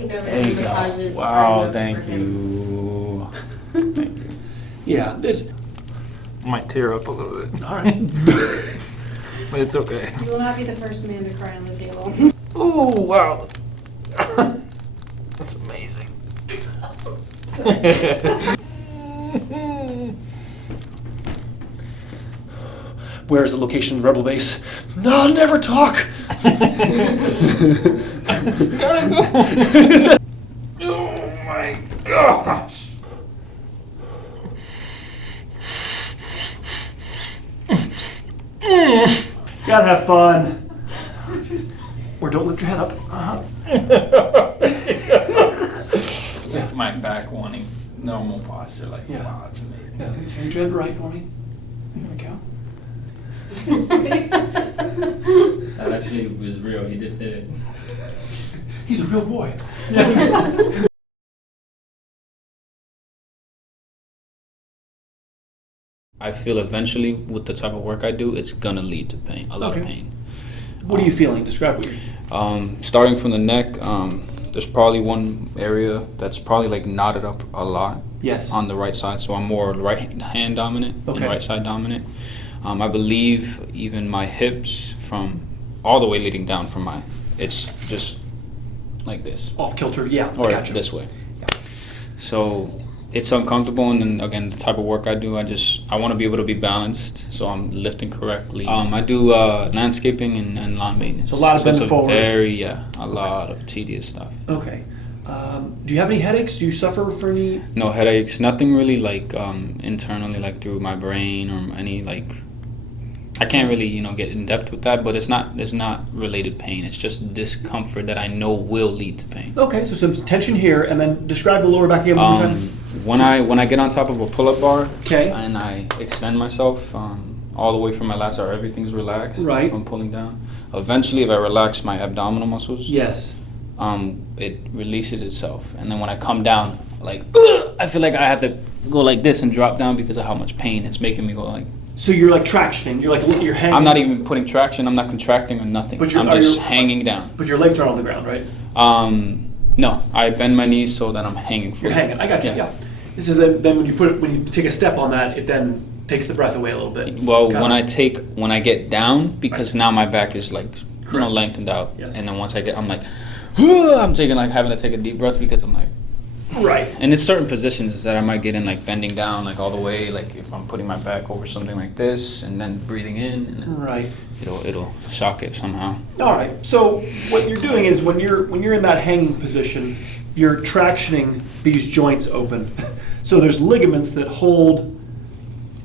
He never There you go. massages. Wow, thank you. Thank you. Yeah, this. Might tear up a little bit. All right. But it's okay. You will not be the first man to cry on the table. Oh, wow. That's amazing. Where's the location of the rebel base? No, I'll never talk. Oh my gosh. Gotta have fun. Or don't lift your head up. With my back wanting normal posture, like, Yeah. wow, that's amazing. Yeah, turn your head right for me. There we go. That actually was real. He just did it. He's a real boy. I feel eventually with the type of work I do, it's gonna lead to pain, a lot of Okay. pain. What are you feeling? Describe what you're. Starting from the neck, there's probably one area that's probably like knotted up a lot Yes. on the right side. So I'm more right hand dominant Okay. and right side dominant. I believe even my hips from all the way leading down from it's just like this. Off kilter. Yeah. Or I gotcha. this way. Yeah. So it's uncomfortable, and then again, the type of work I do, I want to be able to be balanced, so I'm lifting correctly. I do landscaping and lawn maintenance. So a lot of it's bend forward. A lot of tedious stuff. Okay. Do you have any headaches? Do you suffer for any? No headaches, nothing really like internally, like through my brain or any like. I can't really get in depth with that, but it's not related pain. It's just discomfort that I know will lead to pain. Okay, so some tension here, and then describe the lower back again one more time. When I get on top of a pull-up bar, Okay. and I extend myself all the way from my lats, or everything's relaxed. Right. From pulling down. Eventually, if I relax my abdominal muscles, Yes. it releases itself, and then when I come down, like I feel like I have to go like this and drop down because of how much pain it's making me go like. So you're like tractioning. You're like you're hanging. I'm not even putting traction. I'm not contracting or nothing. But I'm just hanging down. But your legs are on the ground, right? No, I bend my knees so that I'm hanging. You're hanging. I got you. Yeah. So then when you take a step on that, it then takes the breath away a little bit. Well, Got it. when I get down, because now my back is like Correct. lengthened out, Yes. and then once I get, I'm like, I'm taking like having to take a deep breath because I'm like, Right. and there's certain positions that I might get in, like bending down like all the way, like if I'm putting my back over something like this, and then breathing in, and then Right. it'll shock it somehow. All right. So what you're doing is when you're in that hanging position, you're tractioning these joints open. So there's ligaments that hold.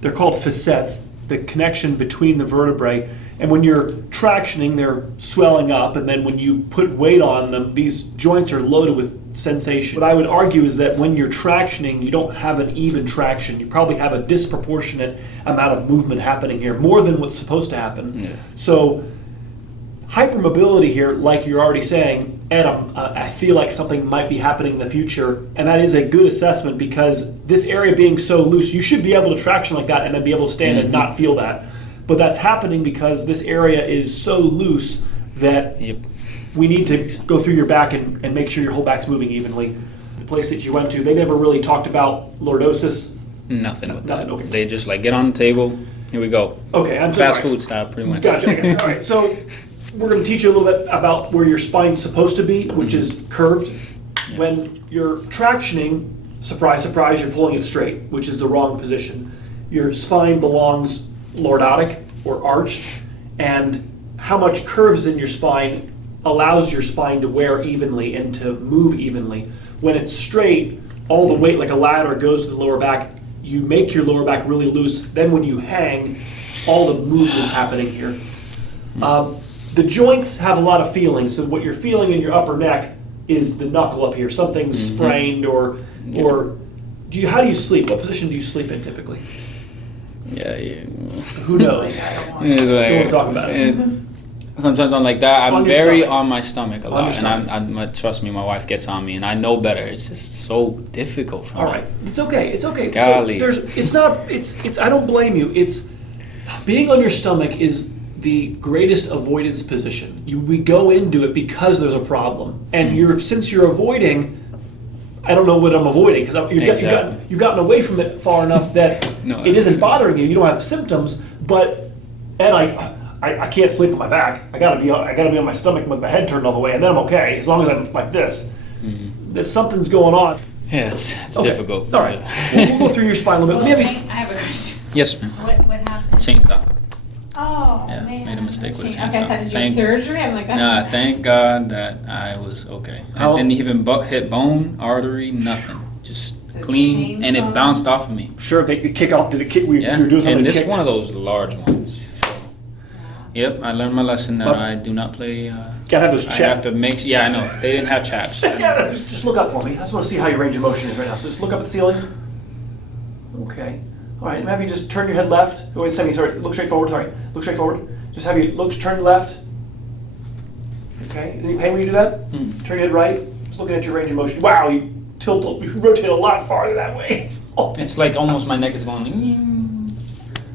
They're called facets, the connection between the vertebrae. And when you're tractioning, they're swelling up, and then when you put weight on them, these joints are loaded with sensation. What I would argue is that when you're tractioning, you don't have an even traction. You probably have a disproportionate amount of movement happening here, more than what's supposed to happen. Yeah. So hypermobility here, like you're already saying, Adam, I feel like something might be happening in the future, and that is a good assessment because this area being so loose, you should be able to traction like that and then be able to stand and not feel that. But that's happening because this area is so loose that Yep. we need to go through your back and make sure your whole back's moving evenly. The place that you went to, they never really talked about lordosis. Nothing with Nothing, that. okay. They just like get on the table. Here we go. Okay, I'm so Fast sorry. food style, pretty much. Gotcha. All right, so we're going to teach you a little bit about where your spine's supposed to be, which is curved. When you're tractioning, surprise, surprise, you're pulling it straight, which is the wrong position. Your spine belongs lordotic or arched, and how much curves in your spine allows your spine to wear evenly and to move evenly. When it's straight, all the weight like a ladder goes to the lower back. You make your lower back really loose. Then when you hang, all the movement's happening here. The joints have a lot of feeling. So what you're feeling in your upper neck is the knuckle up here. Something's sprained or how do you sleep? What position do you sleep in typically? Yeah. Who knows? It's like- Don't talk about it. Sometimes I'm like that. On I'm your very stomach. on my stomach a On lot, your stomach. and trust me, my wife gets on me, and I know better. It's just so difficult for me. All right, it's okay. It's okay. Golly. So it's not. It's. I don't blame you. It's being on your stomach is the greatest avoidance position. We go into it because there's a problem, and since you're avoiding, I don't know what I'm avoiding because you've gotten away from it far enough that it isn't bothering you. You don't have symptoms, but I can't sleep on my back. I gotta be on my stomach with my head turned all the way, and then I'm okay as long as I'm like this. There's something's going on. Yeah, it's difficult. All right, we'll go through your spine a little bit. Well, Maybe. I have a question. Yes, ma'am. What happened? Chainsaw. Oh, Yeah, man. made a mistake with a Okay, chainsaw. I thought, did you have surgery? I'm like, that's Nah, thank God that I was okay. I didn't even hit bone, artery, nothing. Just So clean, and it chainsaw? bounced off of me. Sure, they kick off. Did it kick? You Yeah, were doing something and that this kicked. one of those large ones. So, yep, I learned my lesson that I do not play. Gotta have those I have chaps. to make. Yeah, I know they didn't have chaps. Yeah, just look up for me. I just want to see how your range of motion is right now. So just look up at the ceiling. Okay. All right. Have you just turn your head left? Oh, wait, sorry. Look straight forward. Sorry. Look straight forward. Just have you turn left. Okay. Any pain when you do that? Turn your head right. Just looking at your range of motion. Wow, you rotate a lot farther that way. It's like almost my neck is going.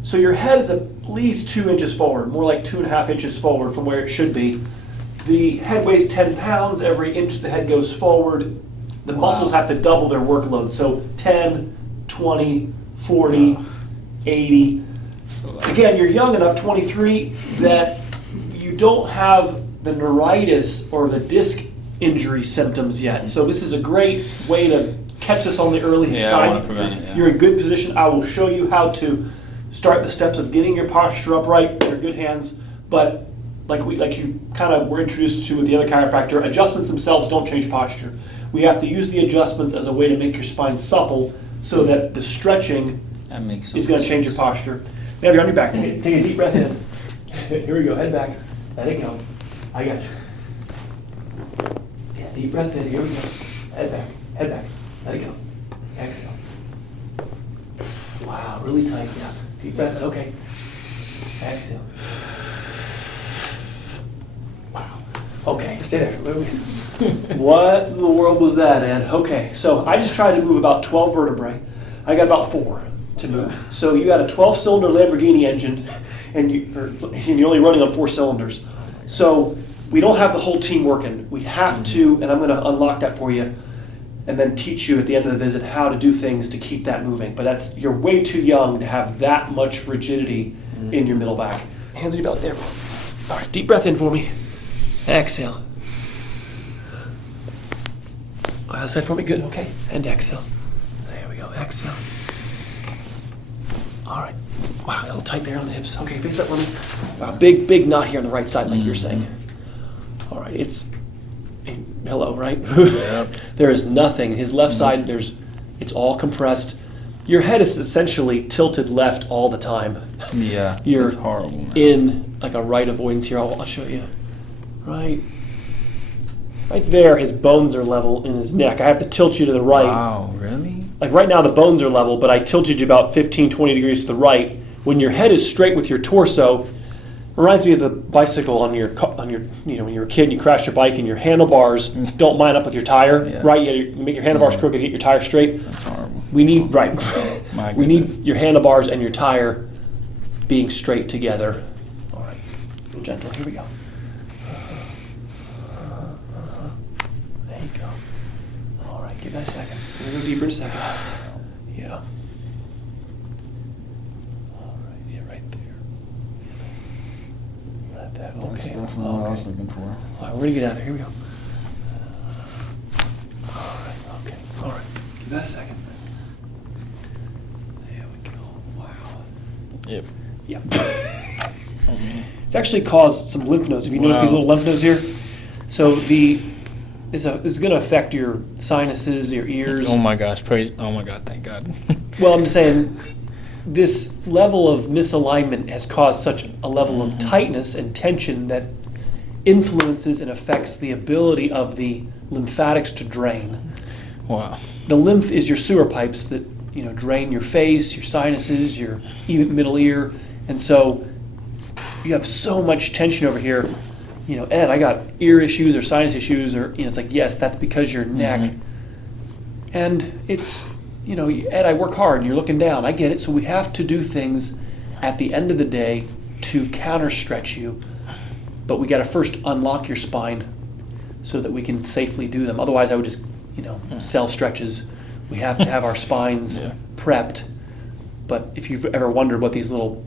So your head is at least 2 inches forward, more like 2.5 inches forward from where it should be. The head weighs 10 pounds. Every inch the head goes forward, the muscles have to double their workload. So 10, 20, 40, 80. Again, you're young enough, 23, that you don't have the neuritis or the disc injury symptoms yet. So this is a great way to catch this on the early Yeah, side. I want to prevent it. Yeah. You're in good position. I will show you how to start the steps of getting your posture upright. You're in good hands, but like you kind of were introduced to with the other chiropractor, adjustments themselves don't change posture. We have to use the adjustments as a way to make your spine supple so that the stretching That makes is going to change your posture. Now you're on your back. Take a deep breath in. Here we go. Head back. Let it go. I got you. Yeah, deep breath in. Here we go. Head back. Head back. Let it go. Exhale. Wow, really tight. Yeah. Deep breath in. Okay. Exhale. Wow. Okay, stay there. What in the world was that, Ed? Okay, so I just tried to move about 12 vertebrae. I got about 4 to move. So you got a 12-cylinder Lamborghini engine, and you're only running on 4 cylinders. So we don't have the whole team working. We have to, and I'm going to unlock that for you, and then teach you at the end of the visit how to do things to keep that moving. But you're way too young to have that much rigidity in your middle back. Hands on your belly, there. All right, deep breath in for me. Exhale. Outside for me, good, okay. And exhale. There we go, exhale. All right. Wow, a little tight there on the hips. Okay, face up for me. Wow, big knot here on the right side, like you're saying. All right, hello, right? There is nothing. His left side, it's all compressed. Your head is essentially tilted left all the time. Yeah, You're it's horrible, man. in like a right avoidance here. I'll show you. Right there, his bones are level in his neck. I have to tilt you to the right. Wow, really? Like right now the bones are level, but I tilted you about 15, 20 degrees to the right. When your head is straight with your torso, reminds me of the bicycle on your when you were a kid and you crashed your bike and your handlebars don't line up with your tire, right? You make your handlebars crooked to get your tire straight. That's horrible. We need, right. My We goodness. need your handlebars and your tire being straight together. All right, gentle, here we go. There you go. All right, give that a second. We're gonna go deeper in a second. Yeah. All right, yeah, right there. Like that, okay. That's definitely what I was Okay. looking for. All right, we're gonna get out of there. Here we go. All right, okay. All right, give that a second. There we go. Wow. Yep. Yep. It's actually caused some lymph nodes. Have you noticed these Wow. little lymph nodes here? So this is going to affect your sinuses, your ears. Oh my gosh, oh my God, thank God. Well, I'm just saying this level of misalignment has caused such a level of tightness and tension that influences and affects the ability of the lymphatics to drain. Wow. The lymph is your sewer pipes that drain your face, your sinuses, your even middle ear, and so you have so much tension over here. Ed, I got ear issues or sinus issues, or it's like, yes, that's because your neck. And it's, Ed, I work hard, and you're looking down. I get it. So we have to do things at the end of the day to counter stretch you, but we got to first unlock your spine so that we can safely do them. Otherwise, I would just, sell stretches. We have to have our spines prepped. But if you've ever wondered what these little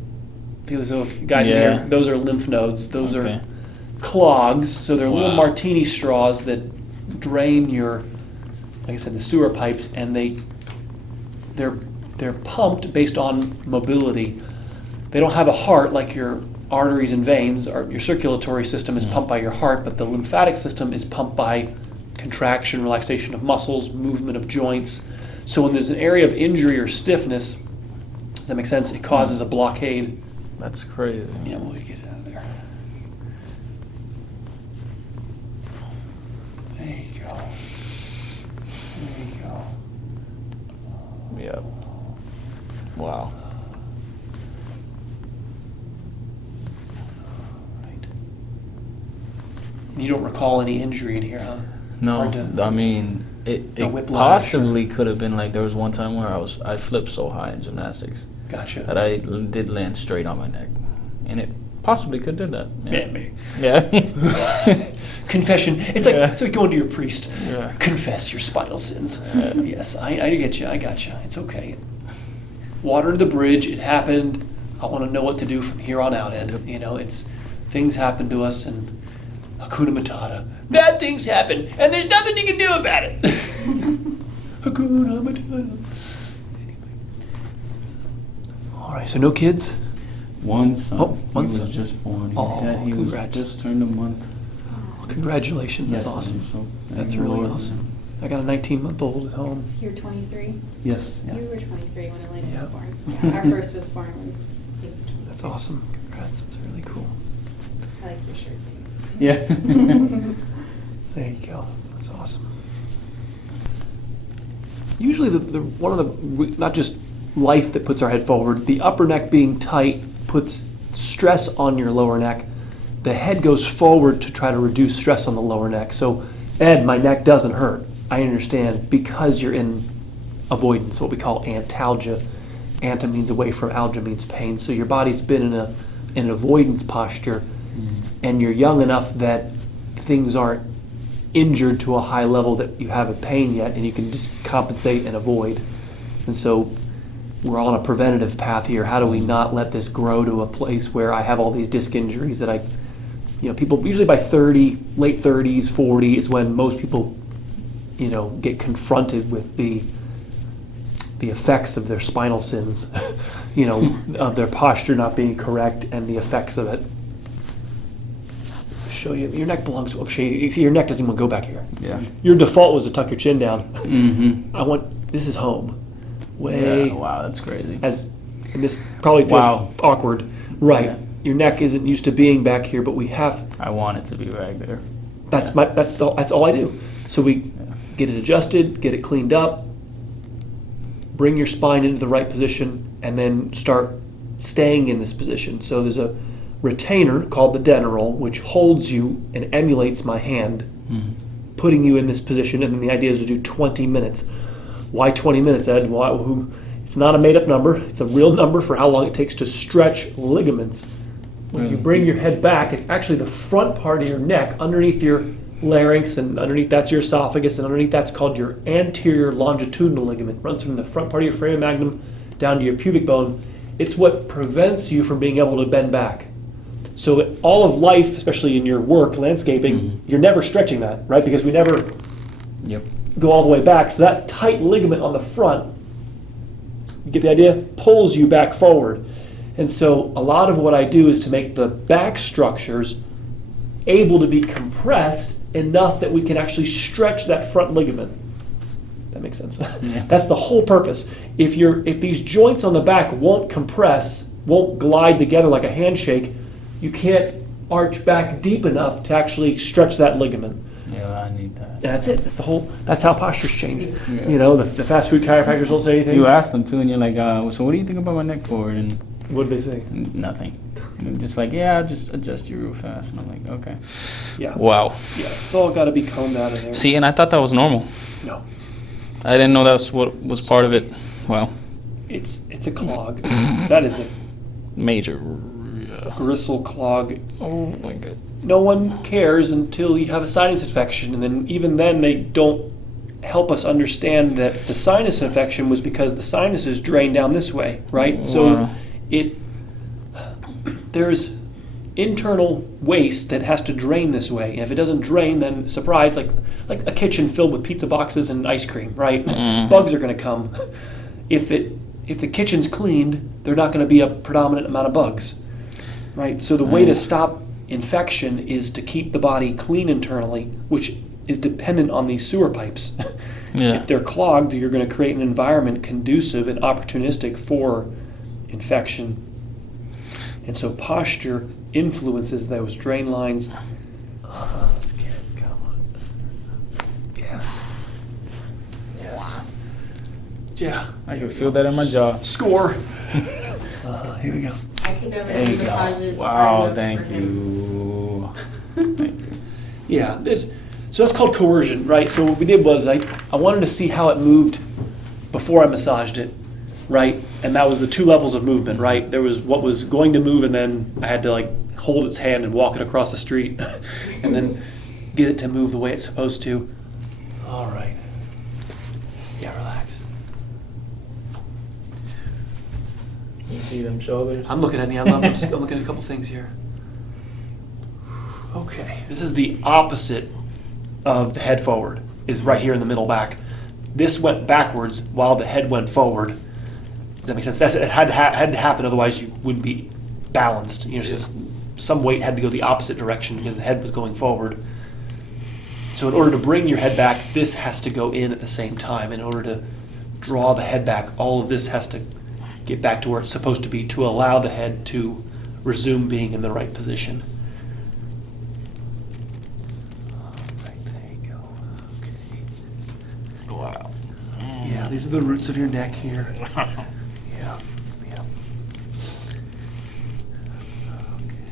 guys in here, those are lymph nodes. Those are clogs. So they're little martini straws that drain your, like I said, the sewer pipes, and they're pumped based on mobility. They don't have a heart like your arteries and veins. Your circulatory system is pumped by your heart, but the lymphatic system is pumped by contraction, relaxation of muscles, movement of joints. So when there's an area of injury or stiffness, does that make sense? It causes a blockade. That's crazy. Yeah, we'll get it out of there. There you go. There you go. Yep. Wow. Right. You don't recall any injury in here, huh? No, I mean, it possibly could have been like there was one time where I flipped so high in gymnastics Gotcha. that I did land straight on my neck, and it possibly could do that. Yeah, maybe. Yeah. Confession. It's like going to your priest. Yeah. Confess your spinal sins. Yes, I get you. I got you. It's okay. Water under the bridge. It happened. I want to know what to do from here on out, Ed. It's things happen to us, and Hakuna Matata. Bad things happen, and there's nothing you can do about it. Hakuna Matata. Anyway. All right, so no kids? One son. Oh, one he son. was just born. Oh, he congrats. was just turned a month. Congratulations, that's Yes, awesome. so That's thank really Lord. awesome. I got a 19-month-old at home. You're 23? Yes. You were 23 when Elena was Yeah. born. Yeah, our first was born when he was 23. That's awesome. Congrats, that's really cool. I like your shirt too. Yeah. There you go. That's awesome. Usually, the one of the not just life that puts our head forward, the upper neck being tight puts stress on your lower neck. The head goes forward to try to reduce stress on the lower neck. So, Ed, my neck doesn't hurt. I understand because you're in avoidance, what we call antalgia. Anta means away from, algia means pain. So your body's been in an avoidance posture, and you're young enough that things aren't injured to a high level that you haven't pain yet, and you can just compensate and avoid. And so we're on a preventative path here. How do we not let this grow to a place where I have all these disc injuries that people usually by 30, late 30s, 40 is when most people, get confronted with the effects of their spinal sins, of their posture not being correct and the effects of it. Show you, your neck belongs to, your neck doesn't even go back here. Yeah. Your default was to tuck your chin down. Mm-hmm. This is home. Yeah, wow, that's crazy. And this probably feels awkward. Right. Yeah. Your neck isn't used to being back here, but we have. I want it to be right there. That's all I do. So we get it adjusted, get it cleaned up, bring your spine into the right position, and then start staying in this position. So there's a retainer called the dentarole, which holds you and emulates my hand, putting you in this position. And then the idea is to do 20 minutes. Why 20 minutes, Ed? It's not a made-up number. It's a real number for how long it takes to stretch ligaments. When you bring your head back, it's actually the front part of your neck, underneath your larynx, and underneath that's your esophagus, and underneath that's called your anterior longitudinal ligament. It runs from the front part of your foramen magnum down to your pubic bone. It's what prevents you from being able to bend back. So all of life, especially in your work, landscaping, you're never stretching that, right? Because we never go all the way back. So that tight ligament on the front, you get the idea, pulls you back forward. And so a lot of what I do is to make the back structures able to be compressed enough that we can actually stretch that front ligament. That makes sense. Yeah. That's the whole purpose. If these joints on the back won't compress, won't glide together like a handshake, you can't arch back deep enough to actually stretch that ligament. Yeah, I need that. And that's it. That's how posture's changed. Yeah. The fast food chiropractors don't say anything. You ask them too, and you're like, so what do you think about my neck forward? And What do they say? nothing. And they're just like, just adjust you real fast. And I'm like, okay. Yeah. Wow. Yeah. It's all got to be combed out of there. See, and I thought that was normal. No. I didn't know that's what was part of it. Wow. It's a clog. That is a Major. gristle clog. Oh my god. No one cares until you have a sinus infection, and then even then they don't help us understand that the sinus infection was because the sinuses drain down this way, right? Wow. So there's internal waste that has to drain this way. And if it doesn't drain, then surprise, like a kitchen filled with pizza boxes and ice cream, right? Mhm. Bugs are going to come. If the kitchen's cleaned, they're not going to be a predominant amount of bugs, right? So the way to stop infection is to keep the body clean internally, which is dependent on these sewer pipes. Yeah. If they're clogged, you're going to create an environment conducive and opportunistic for infection. And so posture influences those drain lines. Let's get it. Come on. Yes. Yes. Yeah. I can feel that in my jaw. Score. Here we go. I can never There do you go. massages. Wow, hard enough thank for him. you. Thank you. Yeah, so that's called coercion, right? So what we did was I wanted to see how it moved before I massaged it, right? And that was the 2 levels of movement, right? There was what was going to move, and then I had to like hold its hand and walk it across the street and then get it to move the way it's supposed to. All right. Yeah, relax. You see them shoulders? I'm looking at I'm looking at a couple things here. Okay, this is the opposite of the head forward, is right here in the middle back. This went backwards while the head went forward. Does that make sense? It had to happen, otherwise you wouldn't be balanced. You know, just some weight had to go the opposite direction because the head was going forward. So in order to bring your head back, this has to go in at the same time. In order to draw the head back, all of this has to get back to where it's supposed to be to allow the head to resume being in the right position. There you go. Okay. Wow. Yeah, these are the roots of your neck here. Yeah. Yeah. Okay.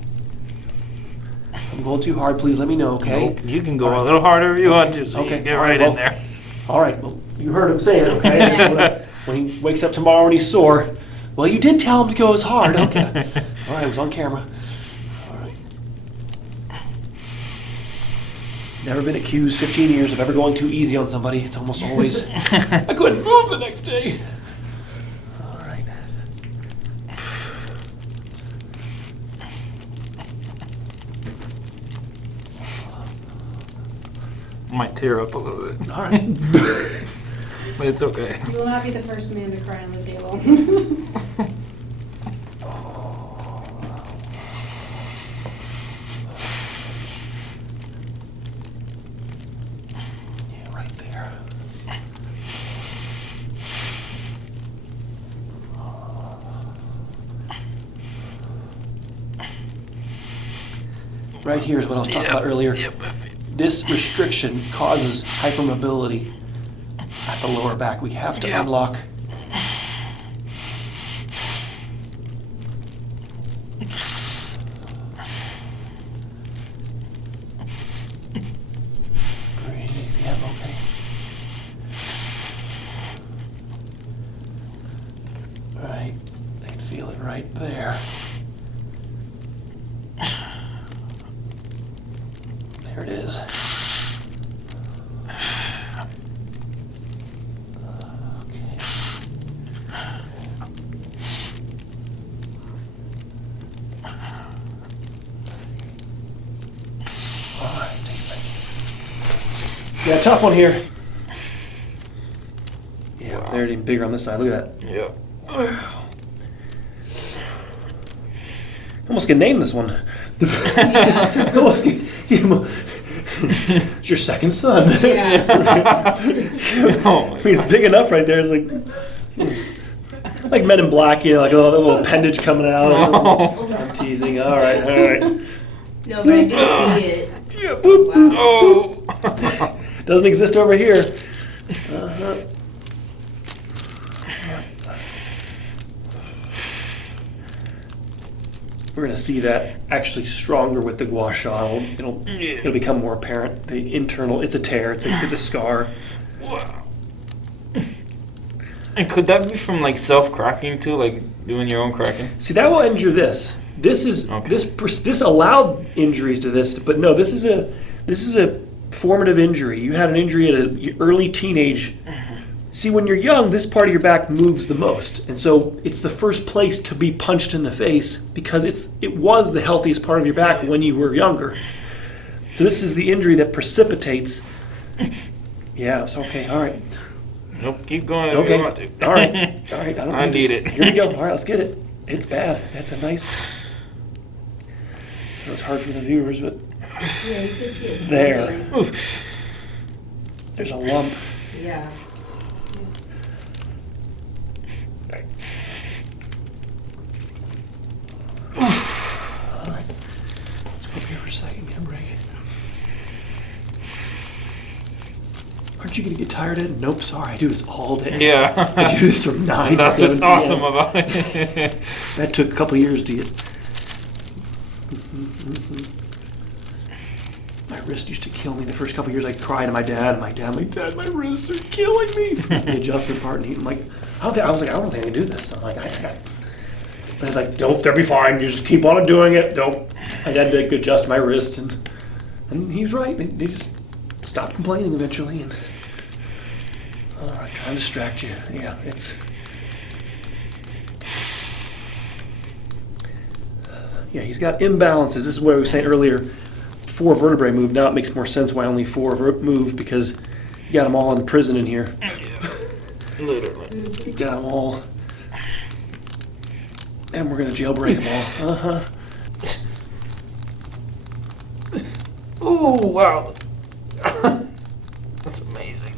I'm going too hard. Please let me know, okay? Nope, you can go a little harder if you want to, so you Okay. can get All right right, in there. All right. Well, you heard him say it, okay? So when he wakes up tomorrow and he's sore, well, you did tell him to go as hard. Okay. All right, it was on camera. All right. Never been accused 15 years of ever going too easy on somebody. It's almost always, I couldn't move the next day. All right. Might tear up a little bit, All right. but it's okay. You will not be the first man to cry on the table. Yeah, right there. Right here is what I was talking about earlier. This restriction causes hypermobility at the lower back. We have to unlock. Breathe. Yep, okay. Right. I can feel it right there. There it is. Okay. All right, take it back. Yeah, tough one here. Yeah, Wow. they're even bigger on this side. Look at that. Yeah. Almost can name this one. Almost can- it's your second son. Yes. Oh my He's big enough right there. It's like Men in Black, you know, like a little appendage coming out. Oh. I'm teasing. All right, all right. No, but I do see it. Yeah, boop, boop, Oh. boop. Doesn't exist over here. Uh-huh. We're going to see that actually stronger with the gua sha. It'll become more apparent. The internal, it's a tear, it's a scar. Wow. And could that be from like self-cracking too, like doing your own cracking? See, that will injure this. This is Okay. this allowed injuries to this, but no, this is a formative injury. You had an injury at an early teenage. See, when you're young, this part of your back moves the most, and so it's the first place to be punched in the face because it was the healthiest part of your back when you were younger. So this is the injury that precipitates. Yeah, it's okay. All right. Nope, keep going if Okay. you want to. All right. All right. I need it. Here we go. All right, let's get it. It's bad. That's a nice. I know it's hard for the viewers, but Yeah, you can see it. there. There's a lump. Yeah. All right. Let's go up here for a second. Get a break. Aren't you gonna get tired, Ed? Nope. Sorry, I do this all day. Yeah. I do this from 9 to That's 7 what's p.m. awesome about it. That took a couple of years to get. My wrist used to kill me the first couple of years. I cried to my dad. I'm like, Dad, my wrists are killing me. The adjustment part, and he's like, I don't think I can do this. I'm like, I got. But he's like, don't, they'll be fine. You just keep on doing it. Don't. I had to adjust my wrist, and he was right. They just stopped complaining eventually. And all right, trying to distract you. Yeah, it's. Yeah, he's got imbalances. This is what we were saying earlier. 4 vertebrae moved. Now it makes more sense why only 4 moved because you got them all in prison in here. Literally. You got them all. And we're going to jailbreak them all. Uh-huh. Oh, wow. That's amazing.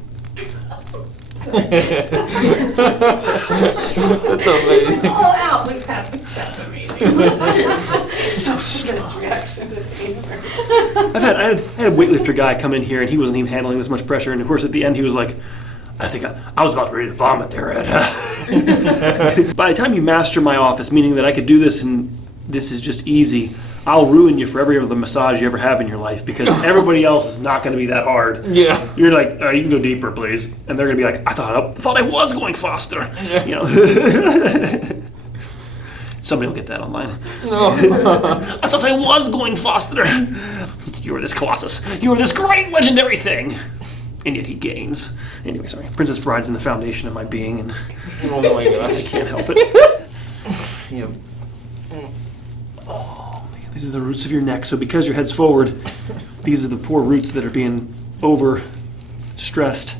That's amazing. Oh, ow. Wait, that's amazing. So stress reaction to pain. I had a weightlifter guy come in here, and he wasn't even handling this much pressure. And of course, at the end, he was like, I think I was about ready to vomit there, Ed. By the time you master my office, meaning that I could do this and this is just easy, I'll ruin you for every other massage you ever have in your life because everybody else is not going to be that hard. Yeah. You're like, you can go deeper, please. And they're going to be like, I thought I was going faster. Yeah. You know. Somebody will get that online. No. I thought I was going faster. You are this colossus. You are this great legendary thing. And yet he gains. Anyway, sorry. Princess Bride's in the foundation of my being, and Oh my I god. can't help it. Yep. Oh, man. These are the roots of your neck. So because your head's forward, these are the poor roots that are being over-stressed.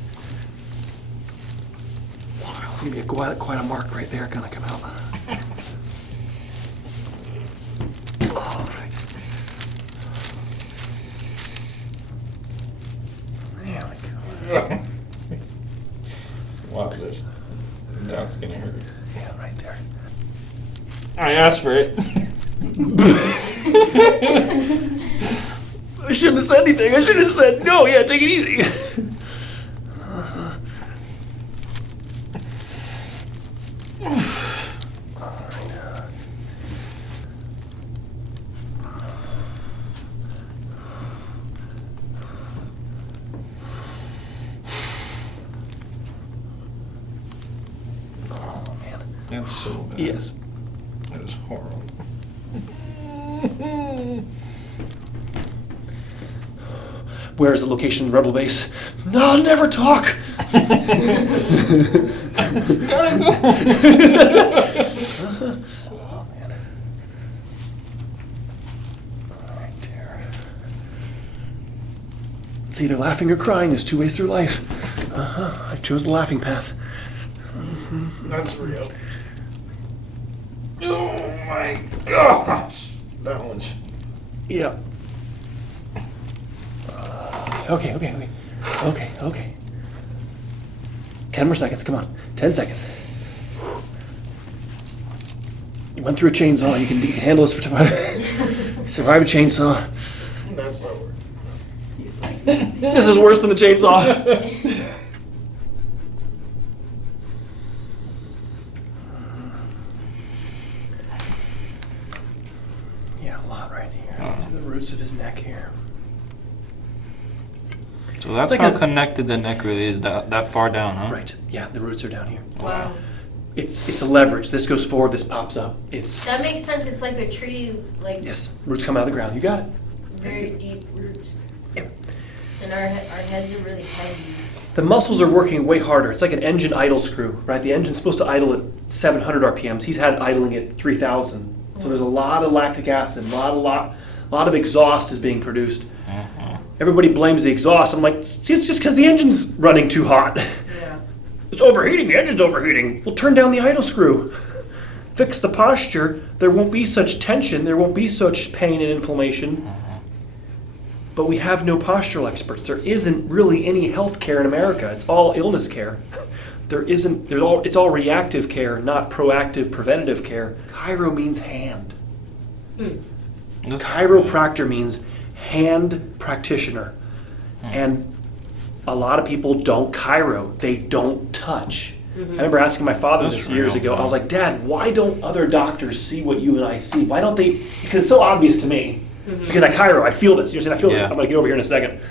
Wow, there's going to be quite a mark right there going to come out. All right. There we go. Wow, that's gonna hurt. Yeah, right there. I asked for it. I shouldn't have said anything. I should have said, no, yeah, take it easy. Oh, man. That's so bad. Yes. That is horrible. Where's the location of the rebel base? No, I'll never talk. Gotta go. Oh, man. Right there. It's either laughing or crying. There's 2 ways through life. I chose the laughing path. That's real. Oh my gosh. That one's. Yeah. Okay. 10 more seconds, come on. 10 seconds. You went through a chainsaw, you can handle this for survive a chainsaw. That's not working. This is worse than the chainsaw. Yeah, a lot right here. These are the roots of his neck here. So that's It's like how connected the neck really is, that far down, huh? Right. Yeah, the roots are down here. Wow. It's a leverage. This goes forward, this pops up. That makes sense. It's like a tree, like Yes, roots come out of the ground. You got it. very deep roots. Yep. And our heads are really heavy. The muscles are working way harder. It's like an engine idle screw, right? The engine's supposed to idle at 700 RPMs. He's had it idling at 3,000. So there's a lot of lactic acid, a lot of exhaust is being produced. Everybody blames the exhaust. I'm like, see, it's just because the engine's running too hot. Yeah. It's overheating. The engine's overheating. Well, turn down the idle screw. Fix the posture. There won't be such tension. There won't be such pain and inflammation. But we have no postural experts. There isn't really any health care in America. It's all illness care. It's all reactive care, not proactive, preventative care. Chiro means hand. Chiropractor means hand practitioner. And a lot of people don't chiro. They don't touch. I remember asking my father this years ago. I was like, Dad, why don't other doctors see what you and I see? Why don't they? Because it's so obvious to me. Because I chiro, I feel this. You're saying I feel this. I'm going to get over here in a second.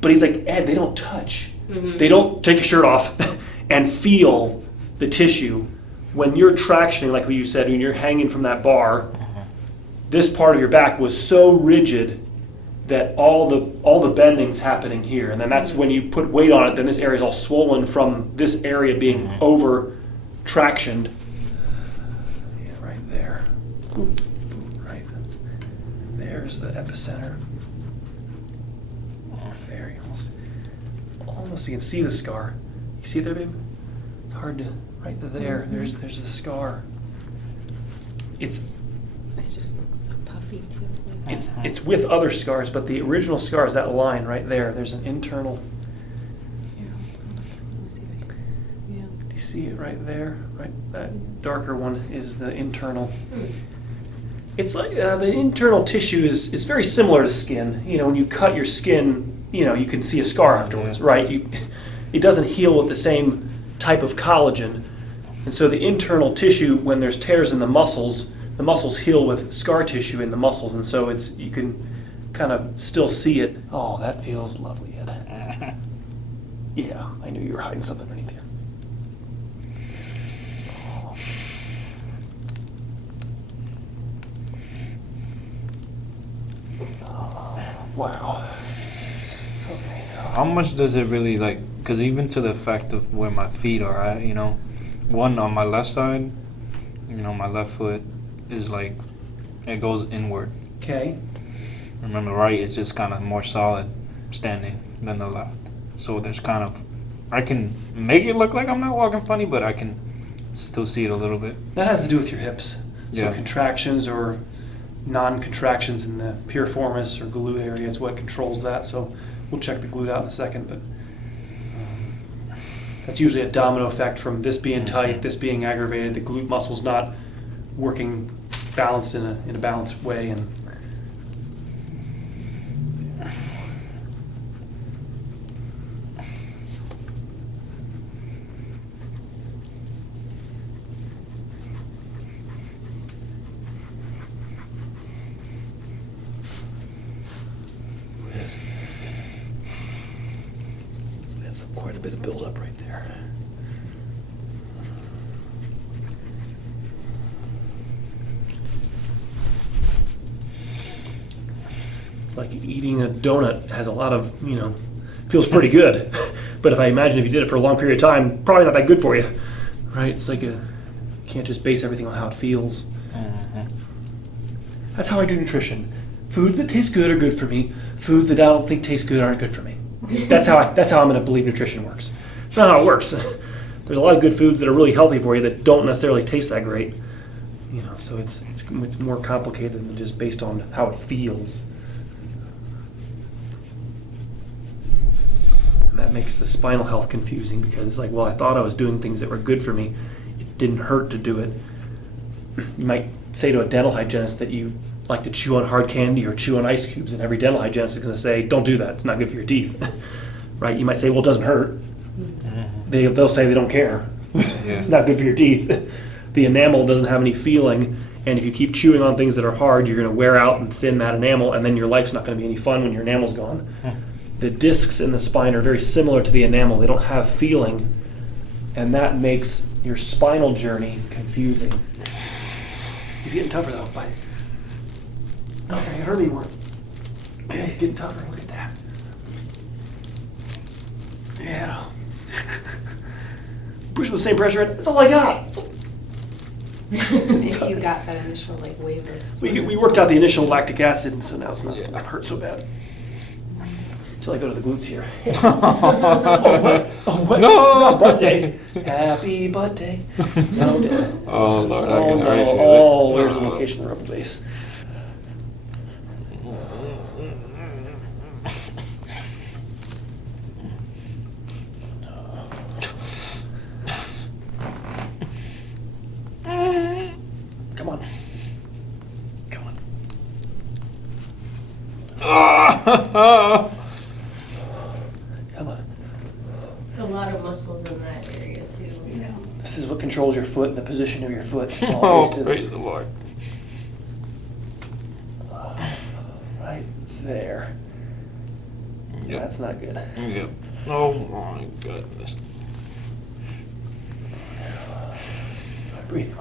But he's like, Ed, they don't touch. They don't take your shirt off and feel the tissue. When you're tractioning, like what you said, when you're hanging from that bar, this part of your back was so rigid that all the bending's happening here. And then that's when you put weight on it, then this area is all swollen from this area being over tractioned. Yeah, right there. Ooh, right. There's the epicenter. Very almost you can see the scar. You see it there, babe? It's hard to right there. There's the scar. It just looks so puffy too. It's with other scars, but the original scar is that line right there. There's an internal. Yeah. Do you see it right there? Right, that darker one is the internal. It's like the internal tissue is very similar to skin. You know, when you cut your skin, you know, you can see a scar afterwards, right? It doesn't heal with the same type of collagen, and so the internal tissue, when there's tears in the muscles heal with scar tissue in the muscles, and so you can kind of still see it. Oh, that feels lovely, Ed. Yeah, I knew you were hiding something underneath here. Oh, wow. Okay. How much does it really, like, because even to the effect of where my feet are at, you know, one on my left side, you know, my left foot is like, it goes inward. Okay. Remember, right, it's just kind of more solid standing than the left. So there's kind of, I can make it look like I'm not walking funny, but I can still see it a little bit. That has to do with your hips. So Yeah. contractions or non-contractions in the piriformis or glute area is what controls that. So we'll check the glute out in a second, but that's usually a domino effect from this being tight, this being aggravated, the glute muscle's not working balanced in a balanced way, and that's quite a bit of buildup right there. Like eating a donut has a lot of, feels pretty good. But if I imagine if you did it for a long period of time, probably not that good for you, right? It's like you can't just base everything on how it feels. That's how I do nutrition. Foods that taste good are good for me. Foods that I don't think taste good aren't good for me. That's how I'm going to believe nutrition works. It's not how it works. There's a lot of good foods that are really healthy for you that don't necessarily taste that great. So it's more complicated than just based on how it feels. That makes the spinal health confusing because it's like, well, I thought I was doing things that were good for me. It didn't hurt to do it. You might say to a dental hygienist that you like to chew on hard candy or chew on ice cubes, and every dental hygienist is going to say, don't do that. It's not good for your teeth. Right? You might say, well, it doesn't hurt. They'll say they don't care. It's not good for your teeth. The enamel doesn't have any feeling, and if you keep chewing on things that are hard, you're going to wear out and thin that enamel, and then your life's not going to be any fun when your enamel's gone. The discs in the spine are very similar to the enamel. They don't have feeling. And that makes your spinal journey confusing. He's getting tougher though, but not gonna hurt anymore. Yeah, he's getting tougher. Look at that. Yeah. Push with the same pressure. That's all I got. If you got that initial like wave of We worked out the initial lactic acid, and so now it's not hurt so bad. Until I go to the glutes here. Oh, what? No! Butt day. Happy butt day. No, Dad. Oh Lord, I Oh, can already no. see Oh, it. where's the location of the rubber base? Come on. Come on. Come on. There's a lot of muscles in that area too. This is what controls your foot and the position of your foot. It's all Oh, based in- praise the Lord. Right there. Yep. That's not good. Yep. Oh my goodness. Breathe.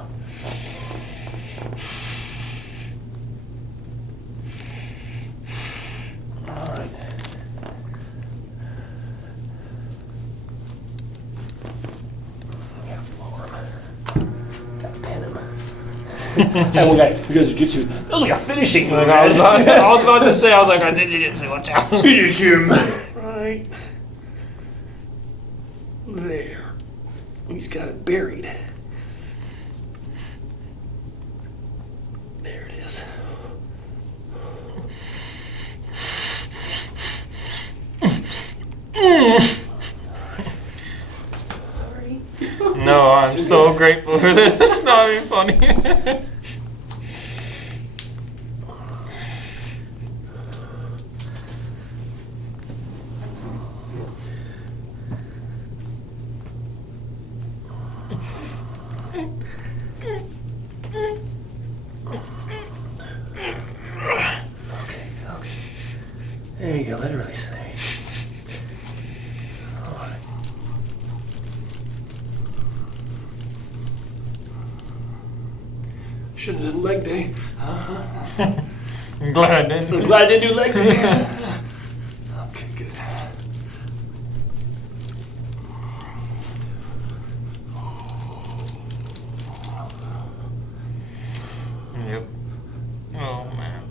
All right. Yeah, lower him. Gotta pin him. That one guy who does jiu-jitsu, that was like a finishing move. I was about to say, I did jiu-jitsu, watch out. Finish him. Right there. He's got it buried. There it is. Sorry. No, I'm so grateful for this. It's not even funny. Okay, okay. There you go, let it release. There you go. All right. Should have done leg day. I'm glad I didn't. I'm glad I didn't do leg day. Okay, good. Yep. Oh man.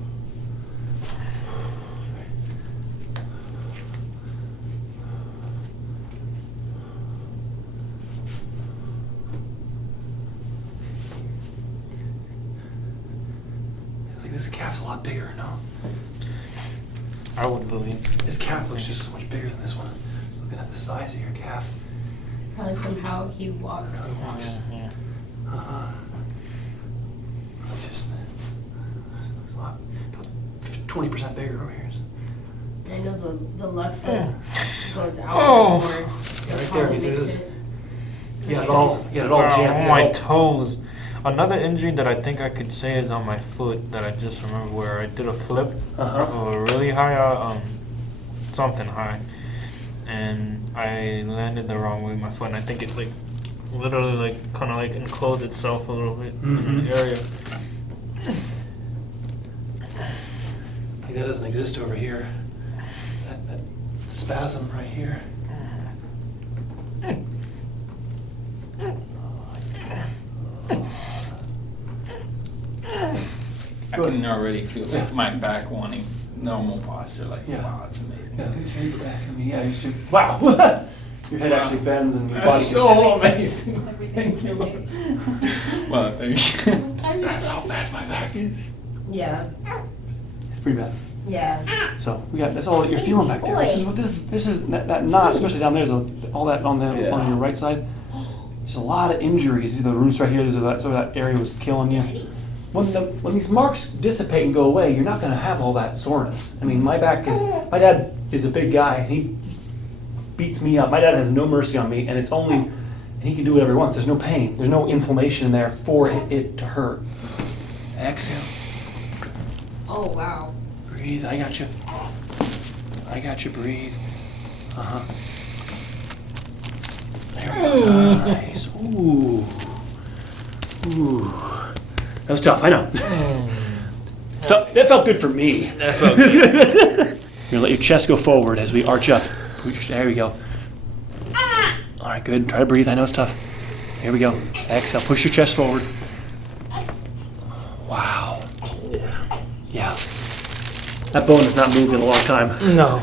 I think this calf's a lot bigger, no? I would believe. This calf looks just so much bigger than this one. Just looking at the size of your calf. Probably from how he walks. Yeah. Uh-huh. Just looks a lot, about 20% bigger over here. I know the left foot goes out Oh. more. Yeah, right there, Probably he makes says. it- You got it all Wow, jammed. on You my got it toes. Another injury that I think I could say is on my foot that I just remember where I did a flip Uh-huh. of a really high, something high, and I landed the wrong way with my foot, and I think it like literally like kind of like enclosed itself a little bit in Mhm. the area. Like that doesn't exist over here. That spasm right here. I can already feel my back wanting normal posture. Like, Yeah. wow, that's amazing. Here's the back. I mean, yeah, you see. Wow. Your head actually bends and your body. That's so amazing. Everything's great. Well, thank you. How bad my back is. Yeah, It's pretty bad. yeah. So we got that's all that you're feeling back there. This is what this is that knot, especially down there. There's all that on Yeah. on your right side. There's a lot of injuries. The roots right here. There's that so that area was killing you. When these marks dissipate and go away, you're not going to have all that soreness. I mean, my dad is a big guy, and he beats me up. My dad has no mercy on me, and it's only, and he can do whatever he wants. There's no pain. There's no inflammation in there for it to hurt. Exhale. Oh, wow. Breathe. I got you. I got you. Breathe. Uh-huh. Nice. Ooh. Ooh. That was tough, I know. That felt good for me. That felt good. You're gonna let your chest go forward as we arch up. There we go. All right, good. Try to breathe. I know it's tough. Here we go. Exhale. Push your chest forward. Wow. Yeah. That bone has not moved in a long time. No.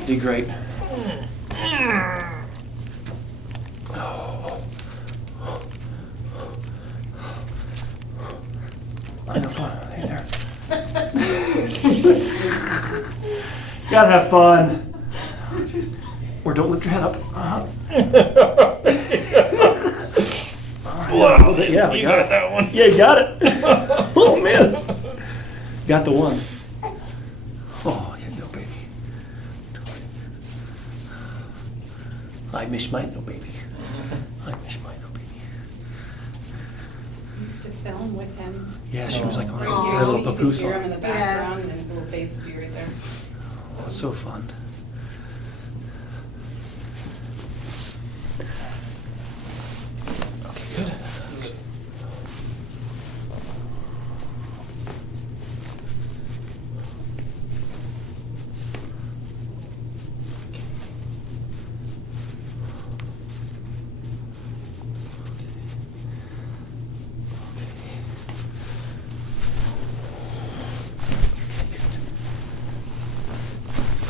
You did great. I know. There. You gotta have fun. Or don't lift your head up. Wow. Yeah, you got that one. Yeah, you got it. Oh man. Got the one. Oh, yeah, no baby. I miss my no baby. I miss my no baby. I used to film with him. Yeah, she was like Right her here, little you can papoose. hear him in the background, and his little face would be right there. That's so fun. Okay, good.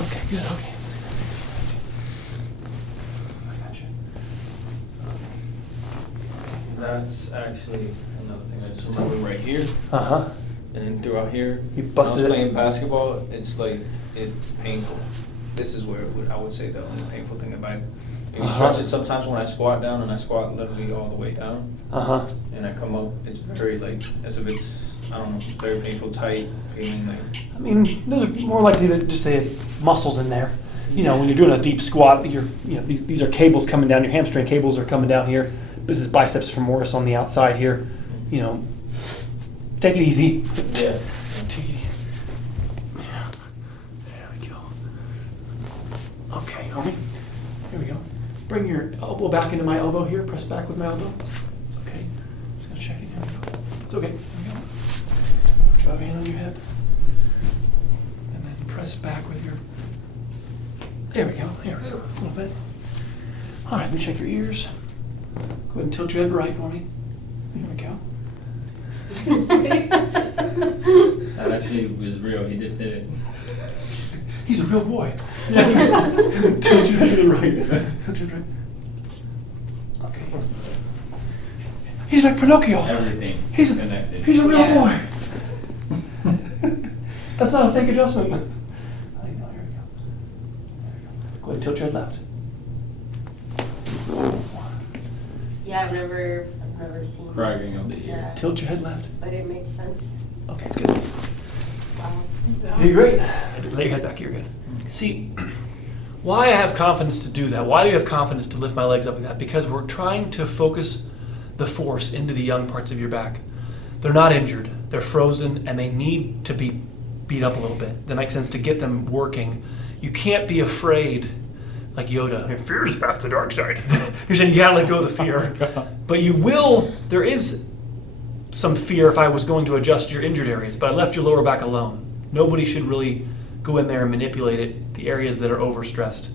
Okay, good, okay. I got you. That's actually another thing I just remember right here. Uh-huh. And then throughout here, You when I busted was it. playing basketball, it's like, it's painful. This is where I would say the only painful thing about it. You Uh-huh. stretch it sometimes when I squat down, and I squat literally all the way down, Uh-huh. and I come up, it's very like, as if it's, I don't know, very painful, tight, feeling like, I mean, those are more likely that just they have muscles in there. You know, when you're doing a deep squat, these are cables coming down. Your hamstring cables are coming down here. This is biceps femoris on the outside here. You know, take it easy. yeah. Take it easy. Yeah. There we go. Okay, homie. Here we go. Bring your elbow back into my elbow here. Press back with my elbow. It's okay. Just gonna check it. Here we go. It's okay. Here we go. Drop your hand on your hip. And then press back with your... There we go. There we go. A little bit. All right, let me check your ears. Go ahead and tilt your head right for me. Here we go. That actually was real, he just did it. He's a real boy. Tilt your head to the right. Tilt your head right. Okay. He's like Pinocchio. Everything He's connected. He's a real Yeah. boy. That's not a fake adjustment. I know, here we go. There we go. Go ahead and tilt your head left. Yeah, I've never seen. Cracking of the ear. Yeah, Tilt your head left. but it makes sense. Okay, good. Wow. You're great. Let your head back, you're good. See, why I have confidence to do that, why do you have confidence to lift my legs up like that? Because we're trying to focus the force into the young parts of your back. They're not injured, they're frozen, and they need to be beat up a little bit. That makes sense to get them working. You can't be afraid, like Yoda, fear is the path to the dark side. You're saying you gotta let go of the fear. But you will, there is some fear if I was going to adjust your injured areas, but I left your lower back alone. Nobody should really go in there and manipulate it, the areas that are overstressed.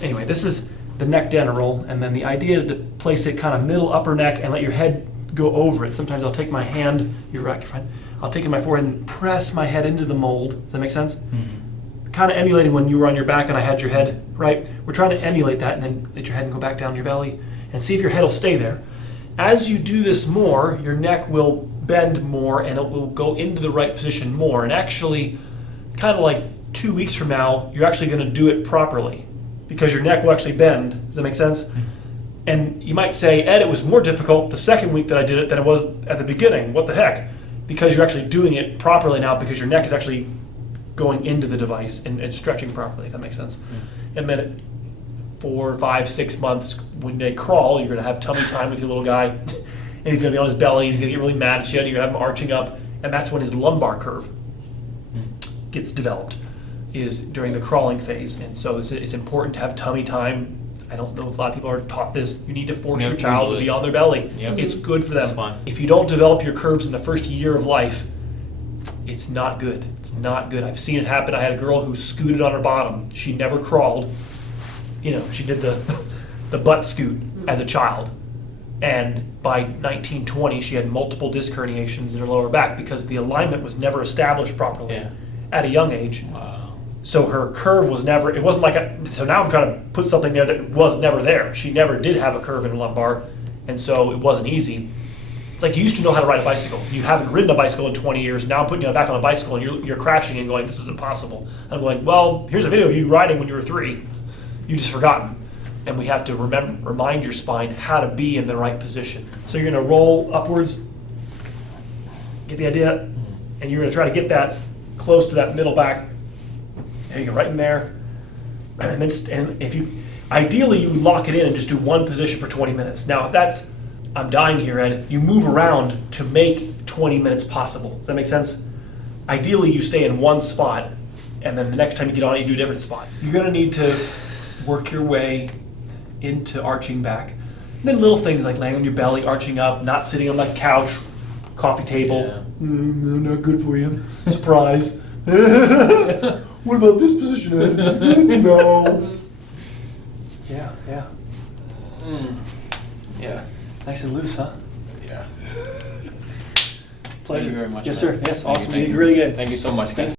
Anyway, this is the neck general, and then the idea is to place it kind of middle upper neck and let your head go over it. Sometimes I'll take my hand, you're right, your friend, I'll take it in my forehead and press my head into the mold. Does that make sense? Mm-hmm. Kind of emulating when you were on your back and I had your head, right? We're trying to emulate that and then let your head go back down your belly and see if your head will stay there. As you do this more, your neck will bend more and it will go into the right position more. And actually, kind of like 2 weeks from now, you're actually going to do it properly because your neck will actually bend. Does that make sense? And you might say, Ed, it was more difficult the second week that I did it than it was at the beginning. What the heck? Because you're actually doing it properly now because your neck is actually going into the device and stretching properly, if that makes sense. And then 4, 5, 6 months, when they crawl, you're going to have tummy time with your little guy, and he's going to be on his belly, and he's going to get really mad at you, and you're going to have him arching up, and that's when his lumbar curve gets developed, is during the crawling phase. And so it's important to have tummy time I don't know if a lot of people are taught this. You need to force Yep, your child we to do be it. on their belly. Yep. It's good for It's them. fun. If you don't develop your curves in the first year of life, it's not good. It's not good. I've seen it happen. I had a girl who scooted on her bottom. She never crawled. She did the the butt scoot as a child. And by 1920, she had multiple disc herniations in her lower back because the alignment was never established properly Yeah. at a young age. Wow. So her curve was never, it wasn't like so now I'm trying to put something there that was never there. She never did have a curve in her lumbar, and so it wasn't easy. It's like you used to know how to ride a bicycle. You haven't ridden a bicycle in 20 years. Now I'm putting you back on a bicycle and you're crashing and going, this is impossible. I'm going, well, here's a video of you riding when you were 3. You just forgotten. And we have to remind your spine how to be in the right position. So you're gonna roll upwards, get the idea, and you're gonna try to get that close to that middle back. There you go, right in there. And if you, ideally you lock it in and just do one position for 20 minutes. Now if that's, I'm dying here, Ed, you move around to make 20 minutes possible. Does that make sense? Ideally you stay in one spot, and then the next time you get on it, you do a different spot. You're gonna need to work your way into arching back. And then little things like laying on your belly, arching up, not sitting on that couch, coffee table. Yeah. Not good for you. Surprise. What about this position, Ed? Is this good? No. Yeah. Yeah. Nice and loose, huh? Yeah. Pleasure. Thank you very much. Yes, man. sir. Yes, Thank awesome. you, You thank did really good. Thank you so much, guys.